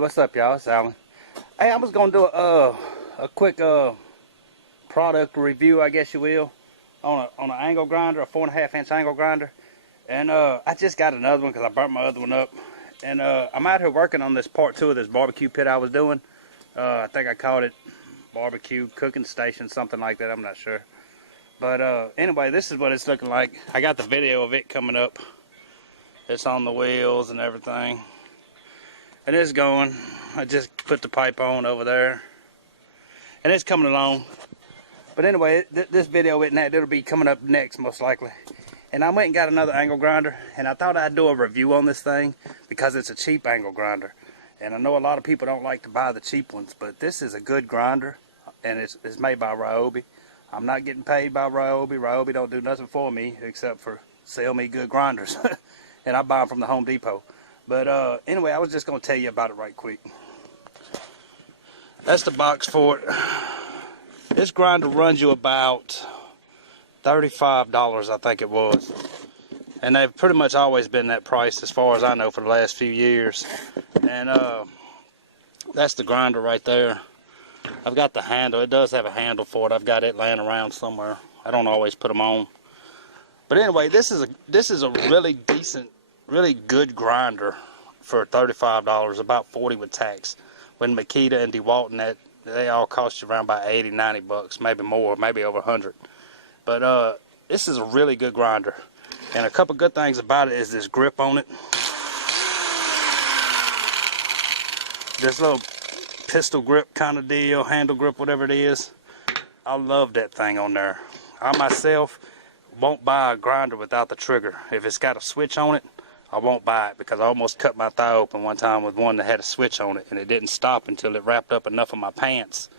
What's up, y'all? It's Alan. Hey, I was gonna do a quick product review, I guess you will, on an angle grinder, a 4.5-inch angle grinder, and I just got another one because I burnt my other one up, and I'm out here working on this part 2 of this barbecue pit I was doing. I think I called it barbecue cooking station, something like that. I'm not sure, but anyway, this is what it's looking like. I got the video of it coming up. It's on the wheels and everything. And it's going. I just put the pipe on over there. And it's coming along. But anyway, this video it'll be coming up next most likely. And I went and got another angle grinder. And I thought I'd do a review on this thing because it's a cheap angle grinder. And I know a lot of people don't like to buy the cheap ones. But this is a good grinder. And it's made by Ryobi. I'm not getting paid by Ryobi. Ryobi don't do nothing for me except for sell me good grinders. And I buy them from the Home Depot. But anyway, I was just going to tell you about it right quick. That's the box for it. This grinder runs you about $35, I think it was. And they've pretty much always been that price as far as I know for the last few years. And that's the grinder right there. I've got the handle. It does have a handle for it. I've got it laying around somewhere. I don't always put them on. But anyway, this is a really decent, really good grinder for $35, about $40 with tax. When Makita and DeWalt, they all cost you around about $80, $90, maybe more, maybe over 100. But this is a really good grinder. And a couple good things about it is this grip on it. This little pistol grip kind of deal, handle grip, whatever it is. I love that thing on there. I myself won't buy a grinder without the trigger. If it's got a switch on it, I won't buy it because I almost cut my thigh open one time with one that had a switch on it, and it didn't stop until it wrapped up enough of my pants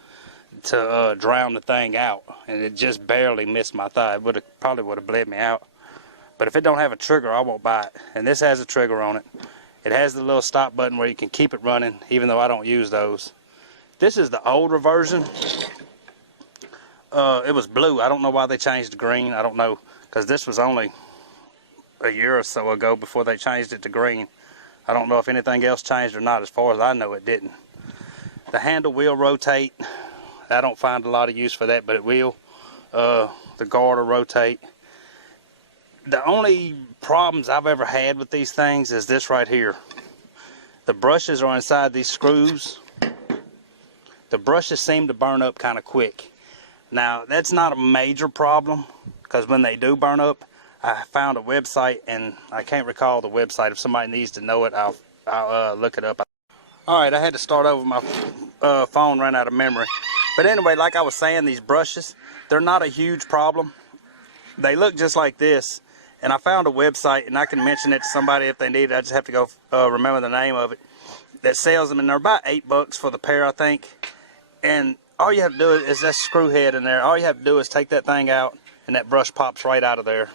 to drown the thing out, and it just barely missed my thigh. It probably would have bled me out. But if it don't have a trigger, I won't buy it. And this has a trigger on it. It has the little stop button where you can keep it running, even though I don't use those. This is the older version. It was blue. I don't know why they changed to green. I don't know, because this was only a year or so ago before they changed it to green. I don't know if anything else changed or not. As far as I know, it didn't. The handle will rotate. I don't find a lot of use for that, but it will. The guard will rotate. The only problems I've ever had with these things is this right here. The brushes are inside these screws. The brushes seem to burn up kind of quick. Now, that's not a major problem, because when they do burn up, I found a website, and I can't recall the website. If somebody needs to know it, I'll look it up. Alright, I had to start over. My phone ran out of memory. But anyway, like I was saying, these brushes, they're not a huge problem. They look just like this. And I found a website, and I can mention it to somebody if they need it. I just have to go remember the name of it. That sells them, and they're about $8 for the pair, I think. And all you have to do is that screw head in there. All you have to do is take that thing out, and that brush pops right out of there.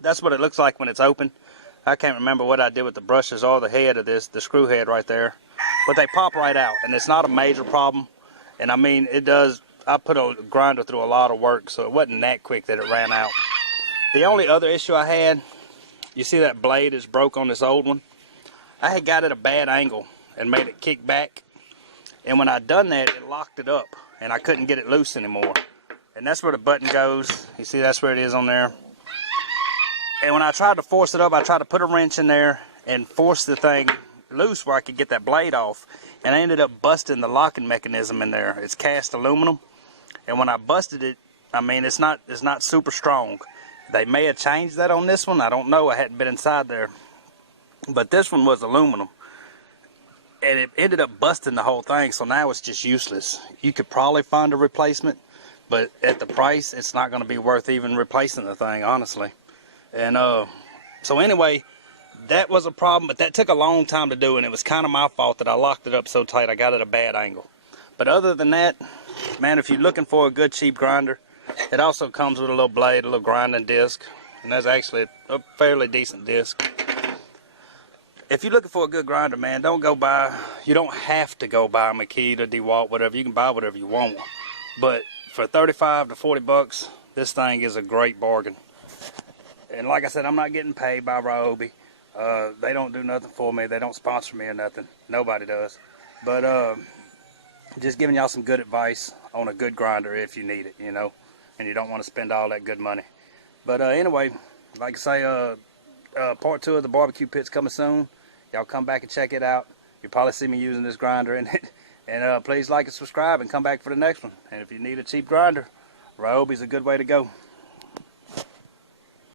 That's what it looks like when it's open. I can't remember what I did with the brushes or the head of this, the screw head right there. But they pop right out, and it's not a major problem. And I mean, it does. I put a grinder through a lot of work, so it wasn't that quick that it ran out. The only other issue I had, you see that blade is broke on this old one? I had got it a bad angle and made it kick back. And when I done that, it locked it up, and I couldn't get it loose anymore. And that's where the button goes. You see, that's where it is on there. And when I tried to force it up, I tried to put a wrench in there and force the thing loose where I could get that blade off. And I ended up busting the locking mechanism in there. It's cast aluminum. And when I busted it, I mean, it's not super strong. They may have changed that on this one. I don't know. I hadn't been inside there. But this one was aluminum. And it ended up busting the whole thing, so now it's just useless. You could probably find a replacement, but at the price, it's not going to be worth even replacing the thing, honestly. And so anyway, that was a problem, but that took a long time to do, and it was kind of my fault that I locked it up so tight. I got it at a bad angle. But other than that, man, if you're looking for a good cheap grinder, it also comes with a little blade, a little grinding disc, and that's actually a fairly decent disc. If you're looking for a good grinder, man, don't go buy, you don't have to go buy Makita, DeWalt, whatever. You can buy whatever you want. But for 35 to 40 bucks, this thing is a great bargain. And like I said, I'm not getting paid by Ryobi. They don't do nothing for me. They don't sponsor me or nothing. Nobody does. But just giving y'all some good advice on a good grinder if you need it, you know, and you don't want to spend all that good money. But anyway, like I say, part 2 of the barbecue pit's coming soon. Y'all come back and check it out. You'll probably see me using this grinder in it. And please like and subscribe and come back for the next one. And if you need a cheap grinder, Ryobi's a good way to go.